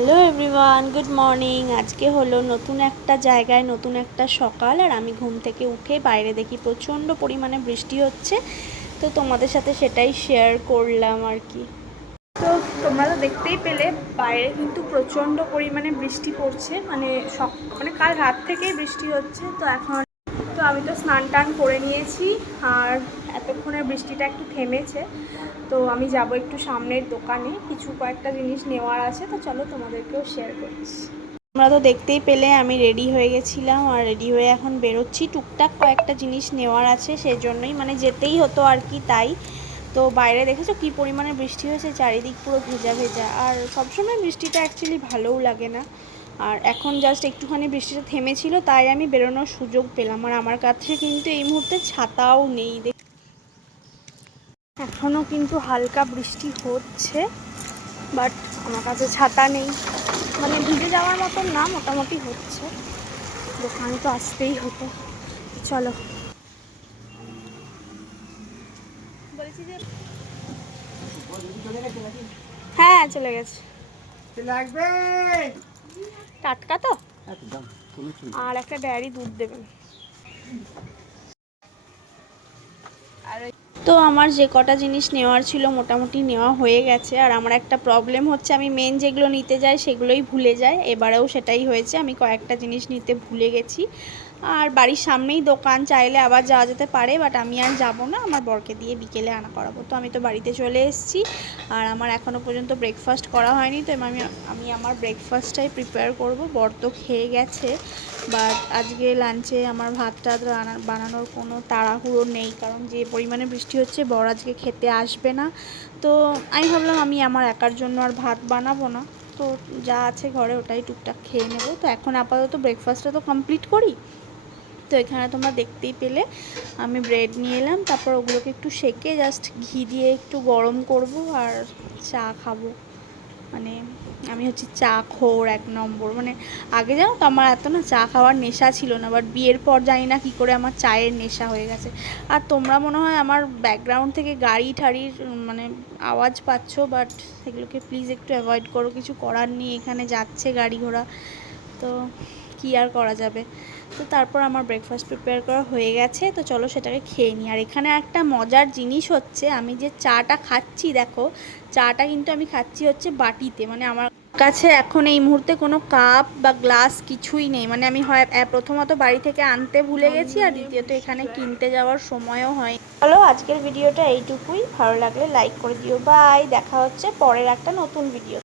Hello everyone, good morning. আজকে হলো নতুন একটা জায়গায় নতুন একটা সকাল, আর আমি ঘুম থেকে উঠে বাইরে দেখি প্রচণ্ড পরিমাণে বৃষ্টি হচ্ছে। তো তোমাদের সাথে সেটাই শেয়ার করলাম আর কি। তো তোমরা তো দেখতেই পেলে বাইরে কিন্তু প্রচণ্ড পরিমাণে বৃষ্টি পড়ছে, মানে কাল রাত থেকেই বৃষ্টি হচ্ছে। তো আমি তো স্নান টান করে নিয়েছি, আর এতক্ষণে বৃষ্টিটা একটু থেমেছে। তো আমি যাব একটু সামনের দোকানে, কয়েকটা জিনিস নেওয়ার আছে, তো চলো তোমাদেরকেও শেয়ার করছি। তোমরা তো দেখতেই পেলে আমি রেডি হয়ে গেছিলাম, আর রেডি হয়ে এখন বেরোচ্ছি। টুকটাক কয়েকটা জিনিস নেওয়ার আছে, সেই জন্যই যেতেই হতো আর কি, তাই। তো বাইরে দেখেছো কি পরিমাণে বৃষ্টি হয়েছে, চারিদিক পুরো ভেজা ভেজা। আর সবসময় বৃষ্টিটা অ্যাকচুয়ালি ভালোও লাগে না। আর এখন জাস্ট একটুখানি বৃষ্টিটা থেমেছিল, তাই আমি বেরোনোর সুযোগ পেলাম। আর আমার কাছে কিন্তু এই মুহূর্তে ছাতাও নেই, এখনও কিন্তু হালকা বৃষ্টি হচ্ছে, বাট আমার কাছে ছাতা নেই। ভিজে যাওয়ার মতন না, মোটামুটি হচ্ছে। দোকানে তো আসতেই হতো। চলো, বলছি যে হ্যাঁ চলে গেছে। টাটকা তো, আর একটা ডেয়ারি দুধ দেবেন। তো আমার যে কটা জিনিস নেওয়ার ছিল মোটামুটি নেওয়া হয়ে গেছে। আর আমার একটা প্রবলেম হচ্ছে, আমি মেন যেগুলো নিতে যাই সেগুলোই ভুলে যাই। এবারেও সেটাই হয়েছে, আমি কয়েকটা জিনিস নিতে ভুলে গেছি। আর বাড়ির সামনেই দোকান, চাইলে আবার যাওয়া যেতে পারে, বাট আমি আর যাব না, আমার বরকে দিয়ে বিকেলে আনা করাবো। তো আমি তো বাড়িতে চলে এসেছি, আর আমার এখনও পর্যন্ত ব্রেকফাস্ট করা হয়নি। তো আমি আমার ব্রেকফাস্টটাই প্রিপেয়ার করব। বর তো খেয়ে গেছে, বাট আজকে লাঞ্চে আমার ভাত টাত বানানোর কোনো তাড়াহুড়ো নেই, কারণ যে পরিমাণে বৃষ্টি হচ্ছে বর আজকে খেতে আসবে না। তো আমি ভাবলাম আমি আমার একার জন্য আর ভাত বানাবো না, তো যা আছে ঘরে ওটাই টুকটাক খেয়ে নেবো। তো এখন আপাতত ব্রেকফাস্টটা তো কমপ্লিট করি। তো এখানে তোমরা দেখতেই পেলে আমি ব্রেড নিয়ে এলাম, তারপর ওগুলোকে একটু সেকে জাস্ট ঘি দিয়ে একটু গরম করব আর চা খাবো। আমি হচ্ছে চা খোর এক নম্বর। আগে জানো তো আমার এত না চা খাওয়ার নেশা ছিল না, বাট বিয়ের পর জানি না কী করে আমার চায়ের নেশা হয়ে গেছে। আর তোমরা মনে হয় আমার ব্যাকগ্রাউন্ড থেকে গাড়ি ঠাড়ির আওয়াজ পাচ্ছ, বাট সেগুলোকে প্লিজ একটু অ্যাভয়েড করো। কিছু করার নেই, এখানে যাচ্ছে গাড়ি ঘোড়া, তো কী আর করা যাবে। তো তারপর আমার ব্রেকফাস্ট প্রিপেয়ার করা হয়ে গেছে, তো চলো সেটাকে খেয়ে নিই। আর এখানে একটা মজার জিনিস হচ্ছে, আমি যে চাটা খাচ্ছি, দেখো চাটা কিন্তু আমি খাচ্ছি হচ্ছে বাটিতে। আমার কাছে এখন এই মুহূর্তে কোনো কাপ বা গ্লাস কিছুই নেই। আমি হয় প্রথমত বাড়ি থেকে আনতে ভুলে গেছি, আর দ্বিতীয়ত এখানে কিনতে যাওয়ার সময়ও হয়। চলো আজকের ভিডিওটা এইটুকুই, ভালো লাগলে লাইক করে দিও। বাই, দেখা হচ্ছে পরের একটা নতুন ভিডিও।